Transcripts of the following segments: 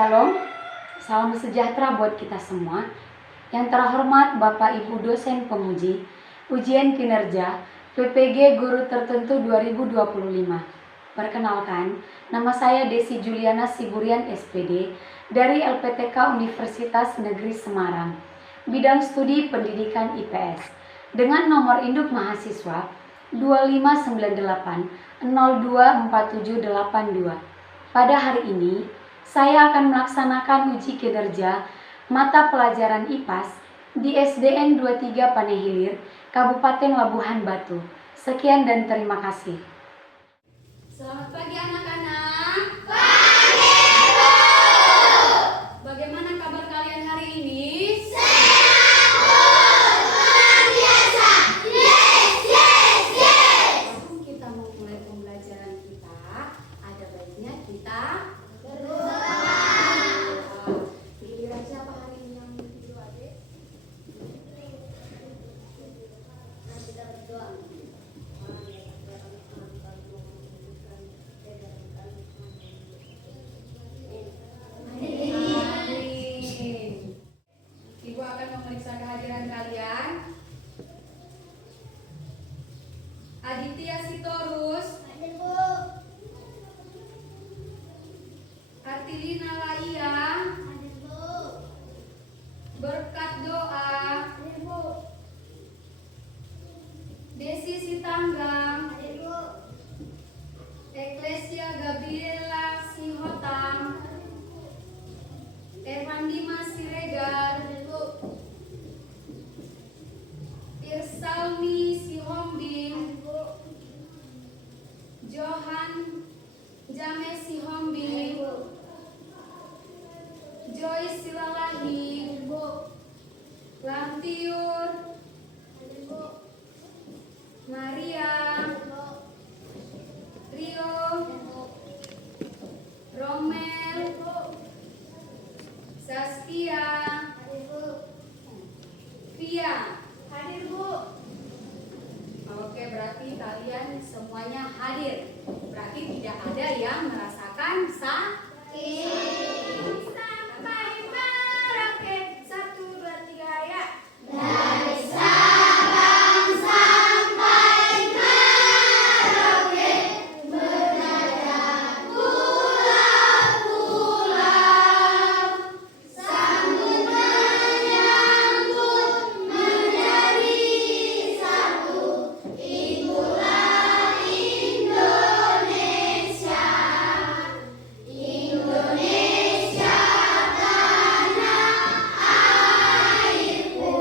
Shalom, salam sejahtera buat kita semua. Yang terhormat Bapak Ibu dosen penguji, ujian kinerja PPG Guru Tertentu 2025. Perkenalkan, nama saya Desi Juliana Siburian SPD dari LPTK Universitas Negeri Semarang, bidang studi pendidikan IPS, dengan nomor induk mahasiswa 2598 024782. Pada hari ini, saya akan melaksanakan uji kinerja mata pelajaran IPAS di SDN 23 Panehilir, Kabupaten Labuhan Batu. Sekian dan terima kasih. Selamat pagi anak-anak. Pagi, Bu. Bagaimana kabar kalian hari ini? Sehat, Bu. Luar biasa. Yes, yes, yes. Sebelum kita memulai pembelajaran kita, ada baiknya kita Berdoa. Giliran siapa hari ini yang itu adik? Kita berdoa. Amin. Ibu akan memeriksa kehadiran kalian. Aditya Sitorus, Hadir, Bu. Artilina Laia, Hadir, Bu. Berkat Doa, Hadir, Bu. Desi Sitanggang, Hadir, Bu. Eklesia Gabriela Sihotam, Evandima Siregar, Hadir, Bu. Irsalmi Sihombing, Hadir, Bu. Johan Jame Hadir, Sihombing, Bu. Joyce Silalahi, Hadir, Bu. Lantiur, Hadir, Bu. Maria, Hadir, Bu. Rio, Hadir, Bu. Romel, Hadir, Bu. Saskia, Hadir, Bu. Via. Hadir, Bu. Oke, berarti kalian semuanya hadir. Berarti tidak ada yang merasakan sakit. Sampai Merauke. 1, 2, 3 ya. Dari Sabang sampai Merauke, mendadak pulau-pulau, sambut menyambut menjadi satu. Itulah Indonesia, Indonesia tanah airku.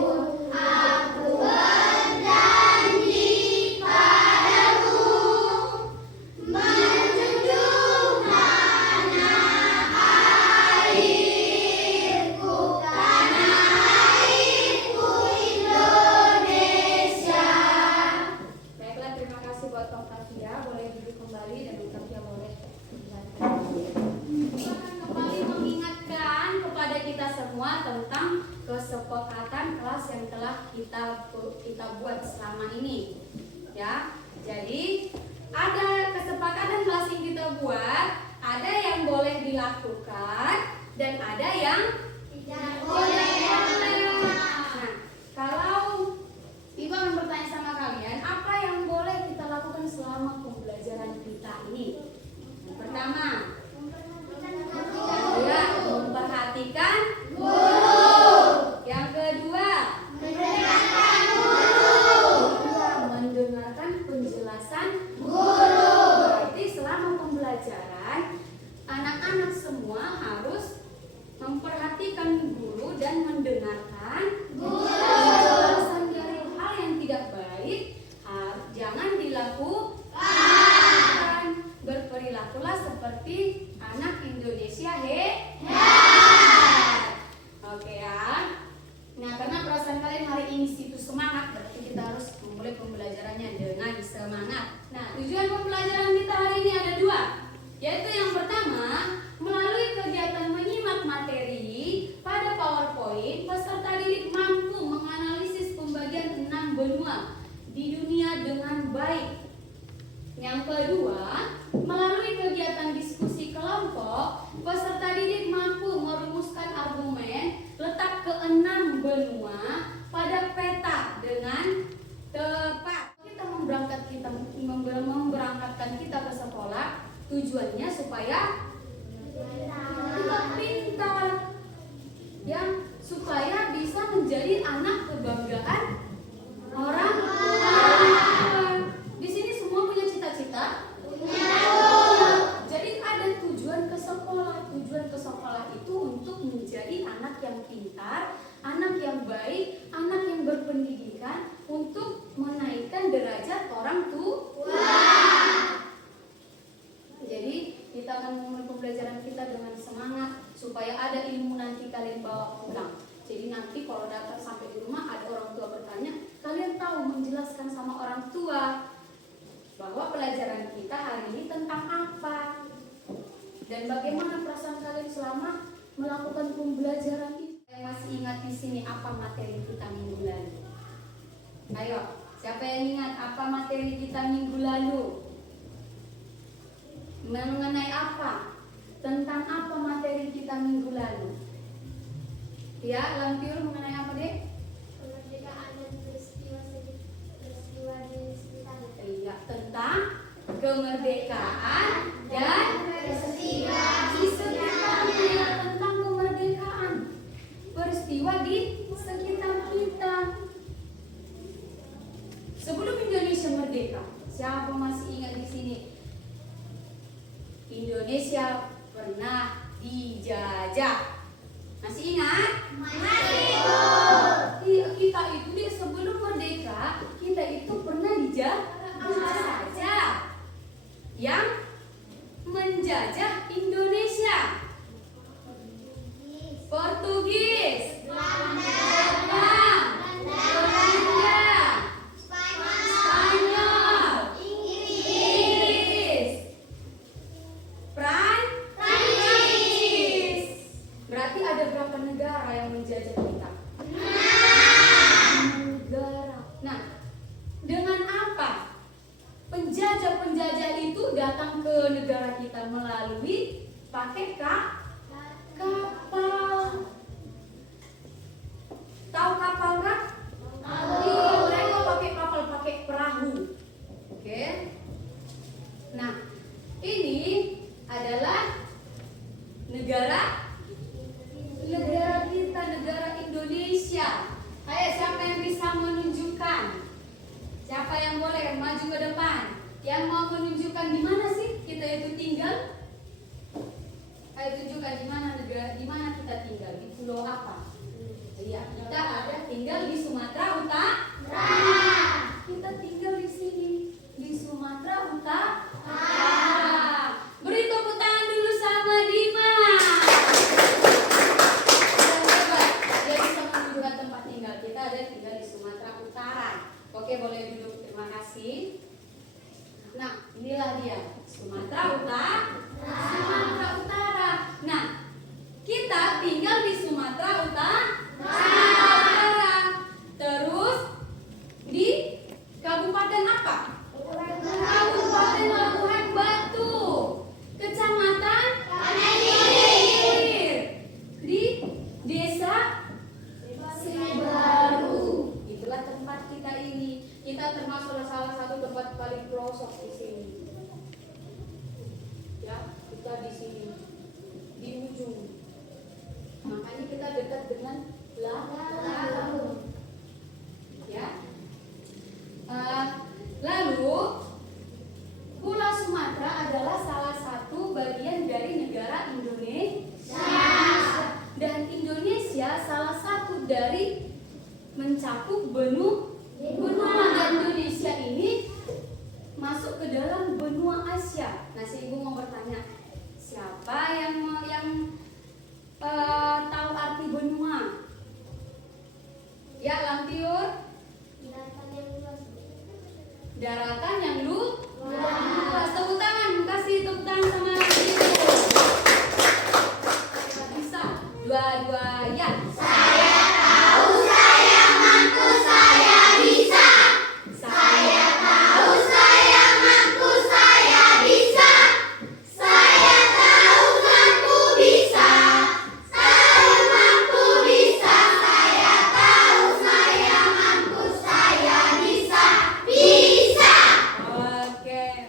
Aku berjanji padamu, menjunjung tanah airku, Indonesia. Baiklah, terima kasih buat Octavia. Boleh duduk kembali dan Octavia boleh dilanjutkan. Kita akan kembali mengingatkan kepada kita semua tentang kesepakatan kelas yang telah kita buat selama ini. Ya, jadi ada kesepakatan kelas yang kita buat, ada yang boleh dilakukan dan ada yang Tidak boleh. Nah, kalau Ibu akan bertanya sama kalian, apa yang boleh kita lakukan selama pembelajaran kita ini? Yang pertama, ya, memperhatikan Guru. Yang kedua, Mendengarkan guru. ya, mendengarkan penjelasan Guru. Berarti selama pembelajaran, anak-anak semua harus memperhatikan guru dan mendengarkan penjelasan dari hal yang tidak baik. Jangan dilakukan. Berperilakulah seperti anak Indonesia hebat. Oke ya. Nah, karena perasaan kalian hari ini situ semangat, berarti kita harus memulai pembelajarannya dengan semangat. Nah, tujuan pembelajaran kita hari ini ada 2, yaitu yang pertama, melalui kegiatan menyimak materi pada menjadi anak kebanggaan orang tua. Di sini semua punya cita-cita? Jadi ada tujuan ke sekolah. Tujuan ke sekolah itu untuk menjadi anak yang pintar, anak yang baik, anak yang berpendidikan, untuk menaikkan derajat orang tua. Jadi kita akan memulai pembelajaran kita dengan semangat supaya ada ilmu nanti kalian bawa pulang. Jadi nanti kalau datang sampai di rumah ada orang tua bertanya, kalian tahu menjelaskan sama orang tua bahwa pelajaran kita hari ini tentang apa dan bagaimana perasaan kalian selama melakukan pembelajaran itu. Yang masih ingat di sini apa materi kita minggu lalu? Ayo, siapa yang ingat apa materi kita minggu lalu? Mengenai apa? Tentang apa materi kita minggu lalu? Ya, Lampiul mengenai apa deh? Kemerdekaan dan peristiwa di sekitarnya. Iya, tentang kemerdekaan dan peristiwa di sekitarnya. Tentang kemerdekaan, peristiwa di sekitar kita. Sebelum Indonesia merdeka, siapa masih ingat di sini? Indonesia pernah dijajah. Masih ingat? Iya, kita itu dia sebelum merdeka, kita itu pernah dijajah. Yang menjajah Indonesia Portugis, Jepang, Belanda, Spanyol, Inggris, Prancis. Berarti ada berapa negara yang menjajah kita? 6 negara. Nah, dengan apa penjajah-penjajah itu datang ke negara kita? Melalui pakai kapal. Tahu kapal nggak? Iya, mereka pakai kapal, pakai perahu. Oke. Nah, ini adalah negara kita, negara Indonesia. Ayo, siapa yang bisa menunjukkan? Siapa yang boleh maju ke depan? Yang mau menunjukkan di mana sih kita itu tinggal? Ayo tunjukkan di mana negara, di mana kita tinggal, di pulau apa? Iya, kita ada tinggal di Sumatera Utara. Kita tinggal di sini, di Sumatera Utara. Beri tepuk tangan dulu sama Dimas. Hebat, dia bisa menunjukkan tempat tinggal kita ada tinggal di Sumatera Utara. Oke, boleh duduk. Terima kasih. Nah, inilah dia Sumatera Utara. Sumatera Utara. Nah, kita tinggal di Sumatera Utara. Terus di Kabupaten apa? Kabupaten Labuhan Batu. Kecamatan Panailir. Di Desa Sebaru. Itulah tempat kita ini. Kita termasuk salah satu tempat paling pelosok di sini. Ya, kita di sini, di ujung. Makanya kita dekat dengan laut. Ya. Lalu Pulau Sumatera adalah salah satu bagian dari negara Indonesia. Dan Indonesia salah satu dari mencakup benua. Dan Indonesia ini masuk ke dalam benua Asia. Nah, si ibu mau bertanya, siapa yang tahu arti benua? Ya, Lampiur. Daratan yang luas. Tepuk tangan, kasih tepuk tangan sama ibu. Bisa, dua-dua ya. Saya tahu, saya mampu, saya bisa. Saya tahu, saya mampu, saya bisa. Saya tahu, mampu, bisa. Saya mampu, bisa. Saya tahu, saya mampu, saya bisa. Bisa. Oke.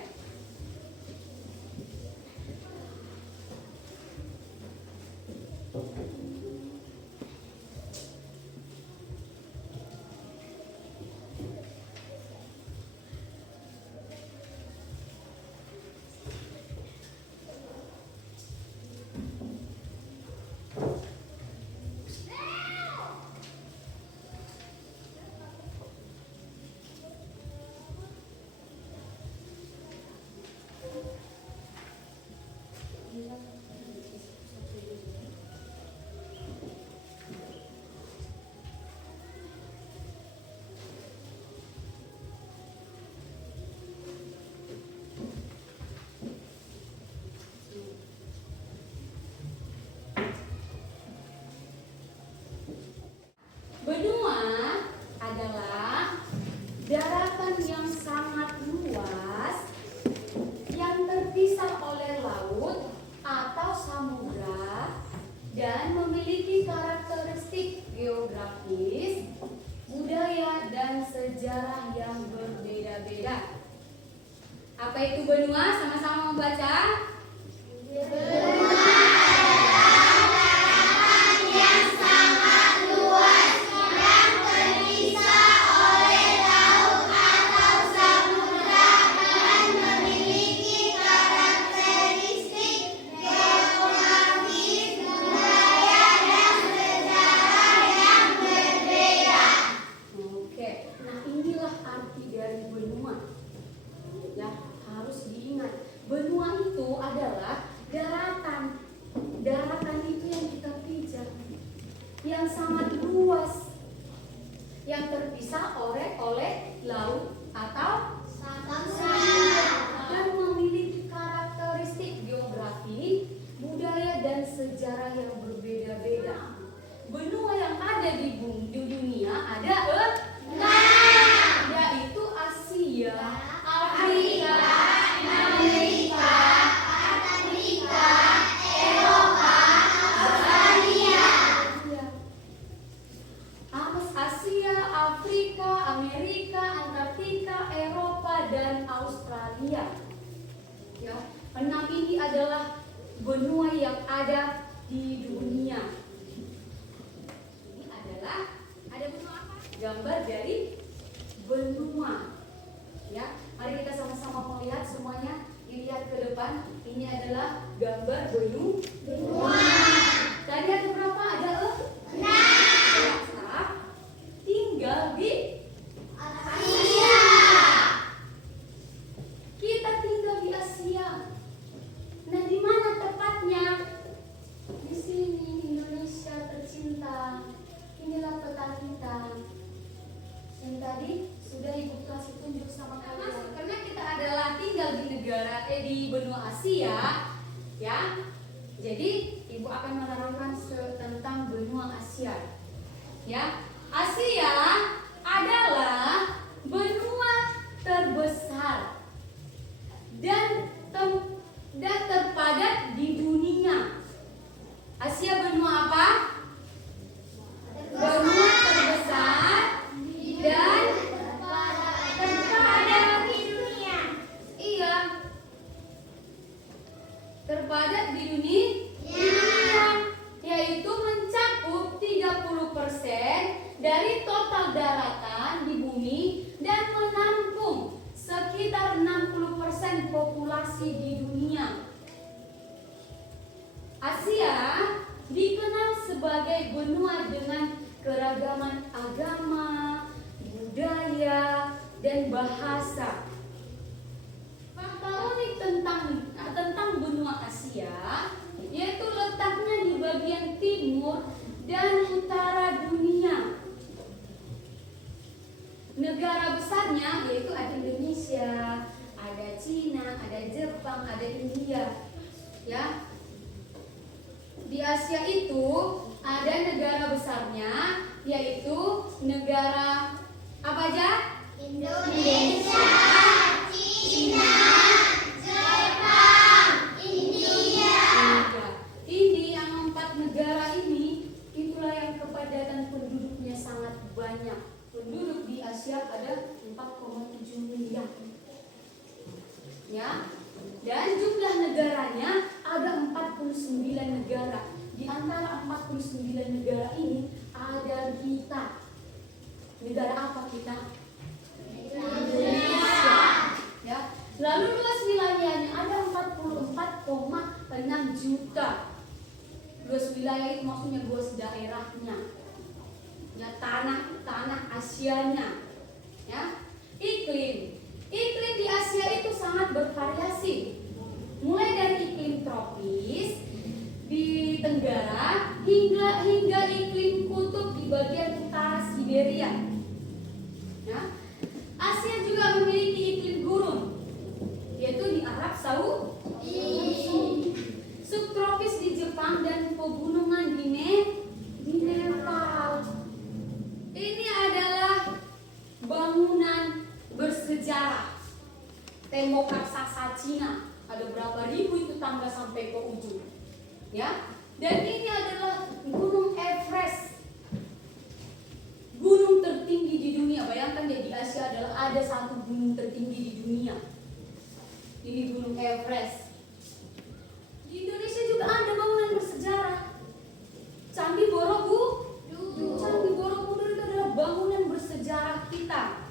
geografis, budaya, dan sejarah yang berbeda-beda. Apa itu benua? Sama-sama membaca. Benua yang sangat luas yang terpisah oleh laut atau samudra dan memiliki karakteristik geografis, budaya, dan sejarah yang berbeda. Oke, nah inilah arti dari benua. Ya, harus diingat. Benua itu adalah daratan. Daratan itu yang kita pijak, yang sangat luas, yang terpisah oleh laut atau samudra dan memiliki karakteristik geografi, budaya, dan sejarah yang berbeda-beda. Benua yang ada di dunia ada yaitu Asia, Afrika, Amerika, Eropa, Australia. Asia, Afrika, Amerika, Antartika, Eropa, dan Australia. Ya, 6 ini adalah benua yang ada di dunia. Ini adalah ada benua apa? Gambar dari benua. Ya, mari kita sama-sama melihat semuanya. Dilihat ke depan. Ini adalah gambar benua. Tadi ada berapa? Ada 6. Tinggal di Asia. kita tinggal di Asia. Nah, di mana tepatnya? Di sini, Indonesia tercinta. Inilah peta kita. Yang tadi sudah Ibu kasih tunjuk sama kalian. Karena kita adalah tinggal di di benua Asia, ya. Jadi Ibu akan menerangkan tentang benua Asia. Ya, Asia adalah benua terbesar dan terpadat di dunia. Asia benua apa? Benua terbesar dan terpadat di dunia. Iya. Terpadat di dunia, yaitu mencakup 30% dari total daratan di bumi dan menampung sekitar 60% populasi di dunia. Asia dikenal sebagai benua dengan keragaman agama, budaya, dan bahasa. Fakta unik tentang benua Asia yaitu letaknya di bagian timur dan utara dunia. Negara besarnya yaitu ada Indonesia, ada Cina, ada Jepang, ada India. Ya. Di Asia itu ada negara besarnya yaitu negara apa aja? Indonesia, Cina, Jepang, India. Ini yang 4 negara ini itulah yang kepadatan penduduknya sangat banyak. Penduduk di Asia ada 4,7 miliar. Ya. Dan jumlah negaranya ada 49 negara. Di antara 49 negara ini ada kita. Negara apa kita? Indonesia. Ya. Lalu luas wilayahnya ada 44,6 juta. Luas wilayah itu maksudnya luas daerahnya. Ya, tanah Asianya. Ya. Iklim di Asia itu sangat bervariasi. Mulai dari iklim tropis di tenggara hingga iklim kutub di bagian utara Siberia. Ya. Asia juga memiliki iklim gurun, yaitu di Arab Saudi, subtropis di Jepang, dan pegunungan di Nepal. Ini adalah bangunan bersejarah. Tembok raksasa Cina, ada berapa ribu itu tangga sampai ke ujung. Ya. Dan ini adalah Gunung Everest. Everest. Di Indonesia juga ada bangunan bersejarah. Candi Borobudur. Candi Borobudur itu adalah bangunan bersejarah kita.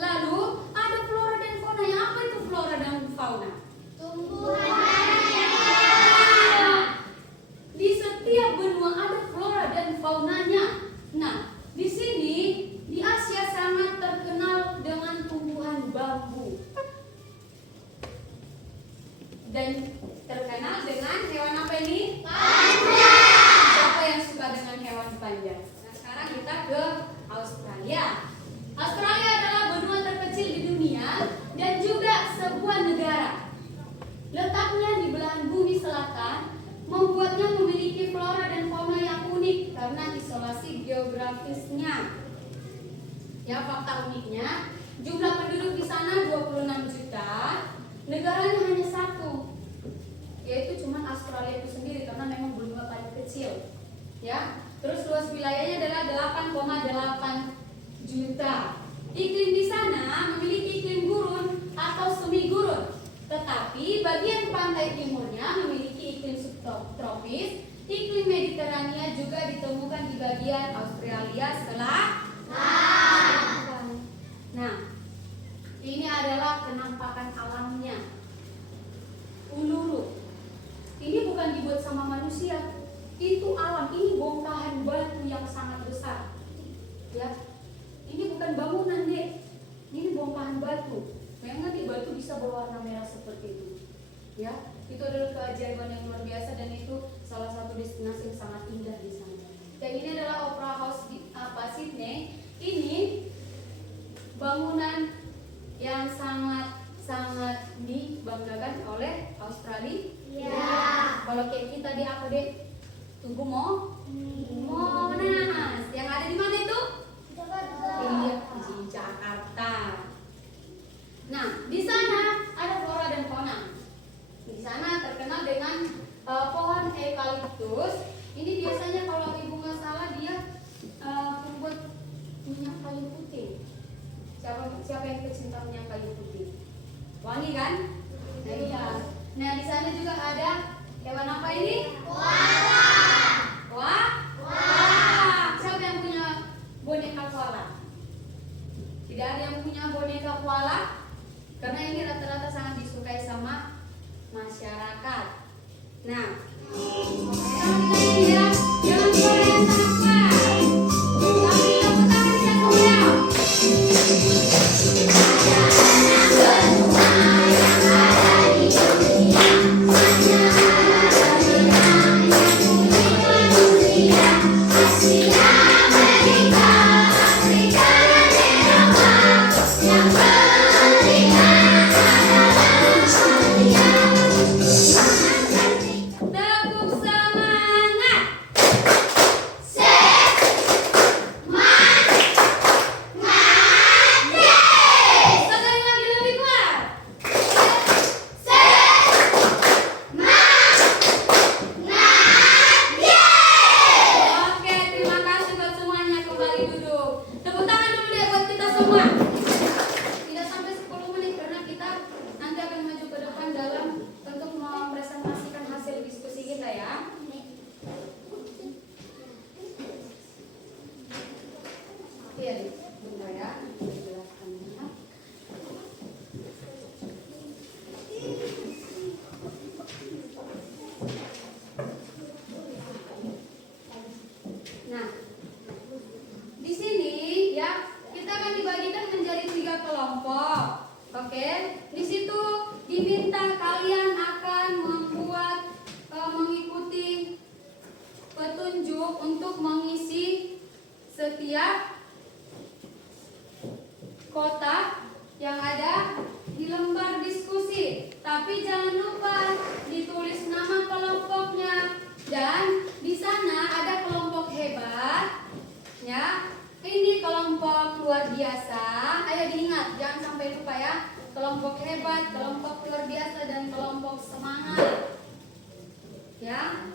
Lalu ada flora dan fauna. Yang apa itu flora dan fauna? Di setiap benua ada flora dan faunanya. Nah, di sini di Asia sangat terkenal dengan tumbuhan bambu dan terkenal dengan hewan apa ini? Panjang. Siapa yang suka dengan hewan panjang? Nah, sekarang kita ke Australia. Australia adalah benua terkecil di dunia dan juga sebuah negara. Letaknya di belahan bumi selatan membuatnya memiliki flora dan fauna yang unik karena isolasi geografisnya. Ya, fakta uniknya, jumlah penduduk di sana 26 juta, negaranya hanya satu, yaitu cuma Australia itu sendiri karena memang benua paling kecil. Ya, terus luas wilayahnya adalah 8,8 juta. Iklim di sana memiliki iklim gurun atau semi gurun. Tetapi bagian pantai timurnya memiliki iklim subtropis. Iklim Mediterania juga ditemukan di bagian Australia selatan. Nah, ini adalah penampakan alamnya. Uluru. Ini bukan dibuat sama manusia. Itu alam. Ini bongkahan batu yang sangat besar. Ya. Ini bukan bangunan, Dek. Ini bongkahan batu. Memang di batu bisa berwarna merah seperti itu. Ya, itu adalah keajaiban yang luar biasa dan itu salah satu destinasi yang sangat indah di sana. Dan ini adalah Opera House di Sydney. Ini bangunan yang sangat dibanggakan oleh Australia. Ya. Kalau kayak kita di apa, Dek? Tunggu Monas. Yang ada di mana itu? Iya, di Jakarta. Nah, di sana ada flora dan fauna. Di sana terkenal dengan pohon eukaliptus. Ini biasanya kalau ibu nggak salah dia membuat minyak kayu putih. Siapa yang pecinta minyak kayu putih? Wangi kan? Nah, iya. Nah, di sana juga ada hewan apa ini? Koala. Koala. Siapa yang punya boneka koala? Tidak ada yang punya boneka koala karena ini rata-rata sangat disukai sama masyarakat. Nah, ya, jangan suara yang sangat keras. Tapi yang pertama siap semua. Setiap kotak yang ada di lembar diskusi. Tapi jangan lupa ditulis nama kelompoknya. Dan di sana ada kelompok hebat, ya. Ini kelompok luar biasa. Ayo diingat, jangan sampai lupa ya. Kelompok hebat, kelompok luar biasa, dan kelompok semangat. Ya.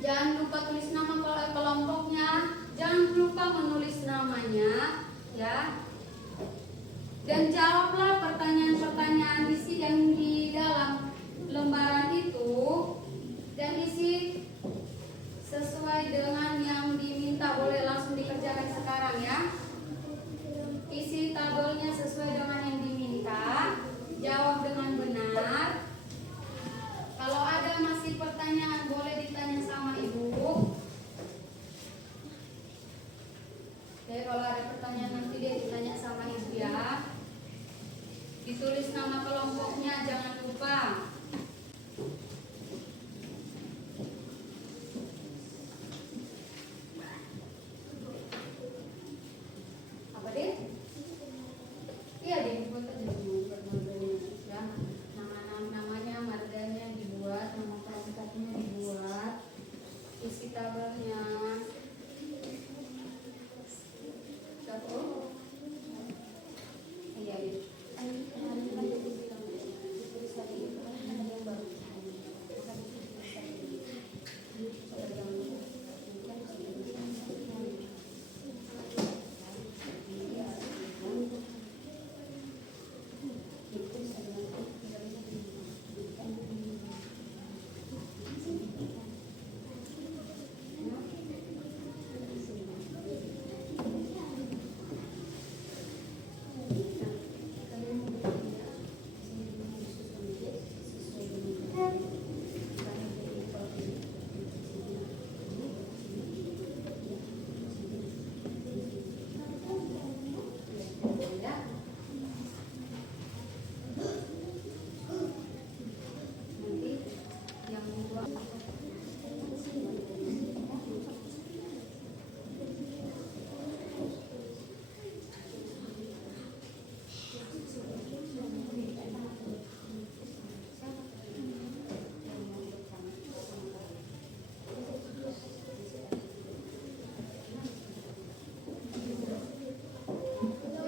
Jangan lupa tulis nama kelompoknya. Jangan lupa menulis namanya, ya. Dan jawablah pertanyaan-pertanyaan isi yang di dalam lembaran itu dan isi sesuai dengan yang diminta. Boleh langsung dikerjakan sekarang ya. Isi tabelnya sesuai dengan yang diminta. Jawab dengan benar. Kalau ada masih pertanyaan boleh ditanya sama ibu. Jadi kalau ada pertanyaan nanti dia ditanya sama ibu ya. Ditulis nama kelompoknya, jangan lupa. Apa deh? Iya deh, buat aja ya. Namanya, marganya dibuat, nama kelompoknya dibuat, isi tabelnya. Satu. Iya deh.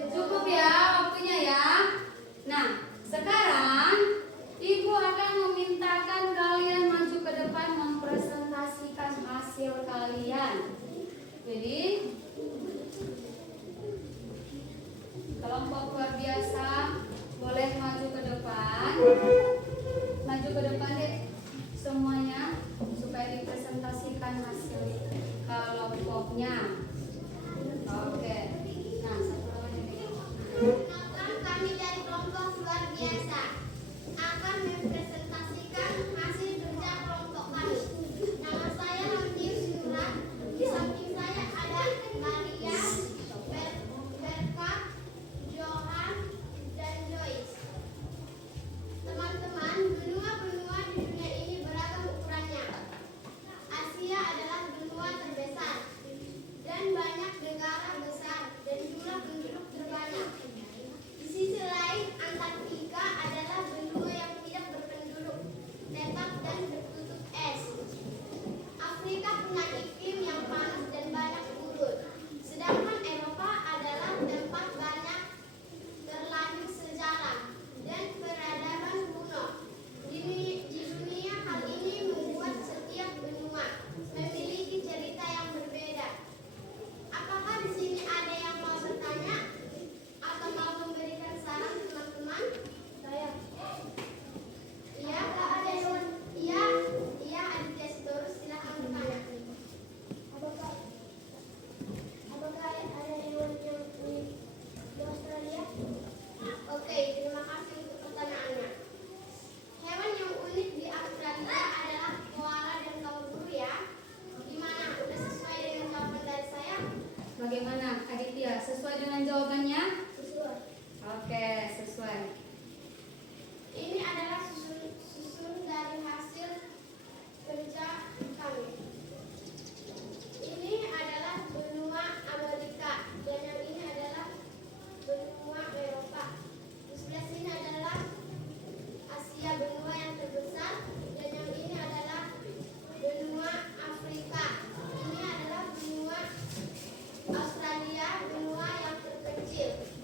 Cukup ya waktunya ya. Nah, sekarang ibu akan memintakan kalian maju ke depan mempresentasikan hasil kalian. Jadi kelompok luar biasa boleh maju ke depan. Maju ke depan deh semuanya supaya dipresentasikan hasil kelompoknya. Oke. Nah, satu lagi. Perkenalkan, kami dari kelompok luar biasa akan mempresentasikan hasil kerja kelompok kami. Nama saya Hantius Yuran. Di samping saya ada Maria, Berka, Johan, dan Joyce. Teman-teman, benua-benua di dunia ini beragam ukurannya. Asia adalah benua terbesar dan banyak negara besar dan jumlah penduduk terbanyak. Di sisi lain, Antartika adalah benua yang tidak berpenduduk, tetap dan bertutup es. Afrika punya iklim yang panas dan banyak gurun, sedangkan Eropa adalah tempat banyak terlanjur sejarah dan peradaban kuno. Di dunia, hal ini membuat setiap benua memiliki cerita yang berbeda. Apakah di sini ada yang mau bertanya atau mau memberikan saran, teman-teman? Saya. Iya, Kak ada yang iya, Aditya Sitorus, silakan bertanya. Apakah ada hewan yang unik di Australia? Oke, terima kasih untuk pertanyaannya. Hewan yang unik di Australia adalah koala dan kanguru ya. Gimana? Udah sesuai dengan jawaban dari saya? Bagaimana Aditya? Sesuai dengan jawabannya? Sesuai. Oke, sesuai. Ini adalah susun dari hasil kerja kami. Ini adalah benua Amerika dan yang ini adalah benua Eropa. Di sebelah sini adalah Asia, benua yang terbesar, dan yang ini adalah benua Afrika. Ini adalah benua Australia, benua yang terkecil.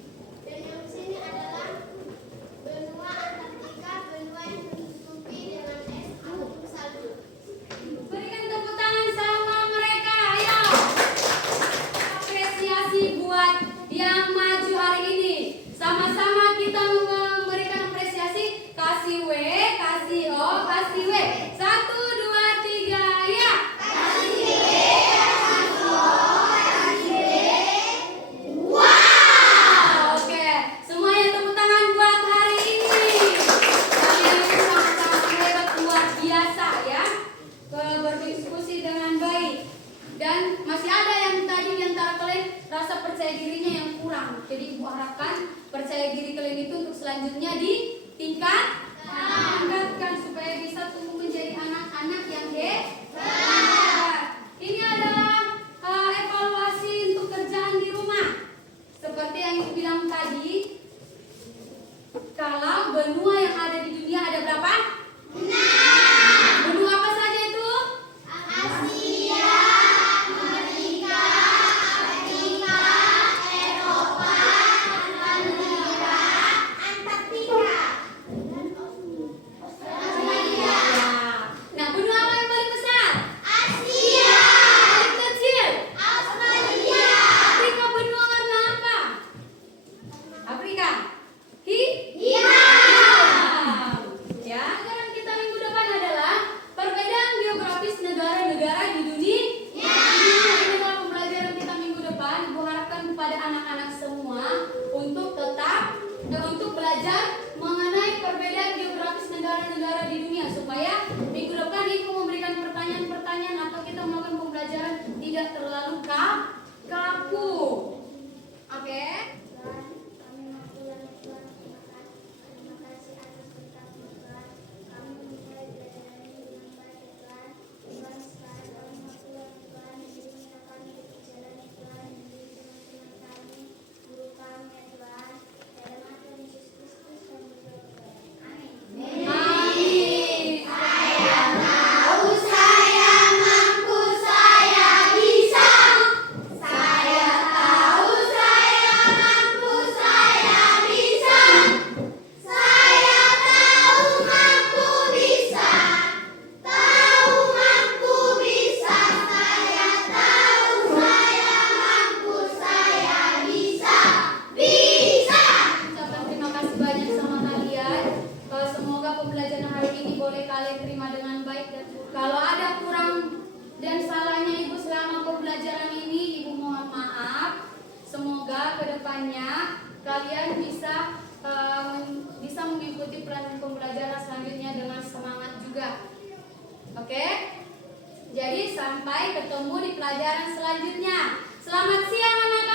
Dan masih ada yang tadi di antara kalian rasa percaya dirinya yang kurang. Jadi Ibu harapkan percaya diri kalian itu untuk selanjutnya ditingkatkan supaya bisa tumbuh menjadi anak-anak yang hebat. Ini adalah evaluasi untuk kerjaan di rumah. Seperti yang Ibu bilang tadi, kalau benua yang ada di dunia ada berapa? 6. Benua apa saja itu? Asia, Amerika, Afrika, Eropa, Tenggara, Antartika, dan Australia. Nah, benua apa yang paling besar? Asia, Paling kecil? Australia. Afrika benua warna apa? Afrika. Hitam. Ya, pelajaran kita minggu depan adalah perbedaan geografis negara-negara di dunia. Ini adalah pembelajaran kita minggu depan. Ibu harapkan kepada anak-anak semua untuk untuk belajar mengenai perbedaan geografis negara-negara di dunia supaya minggu depan Ibu memberikan pertanyaan-pertanyaan atau kita melakukan pembelajaran tidak terlalu kaku. Oke? Kami mengulangi Tuhan, terima kasih atas berkat-Mu Tuhan. Kami memulai belajar ini dengan baik ya Tuhan. Tuhan sekarang kami mengulangi Tuhan, bimbinglah kami di perjalanan Tuhan, bimbing teman-teman kami, guru kami ya Tuhan. Dalam nama Tuhan Yesus Kristus kami berdoa. Amin. Amin. Saya tahu saya mampu, saya bisa. Saya tahu saya mampu, saya bisa. Saya tahu mampu bisa. Tahu mampu bisa. Saya tahu saya mampu, saya bisa. Bisa. Ucapkan terima kasih banyak sama kalian. Semoga pembelajaran hari ini boleh kalian terima dengan baik. Dan kalau ada kurang dan salahnya Ibu selama pembelajaran ini, Ibu mohon maaf. Semoga kedepannya kalian bisa mengikuti pembelajaran selanjutnya dengan semangat juga. Oke? Jadi sampai ketemu di pelajaran selanjutnya. Selamat siang anak-anak.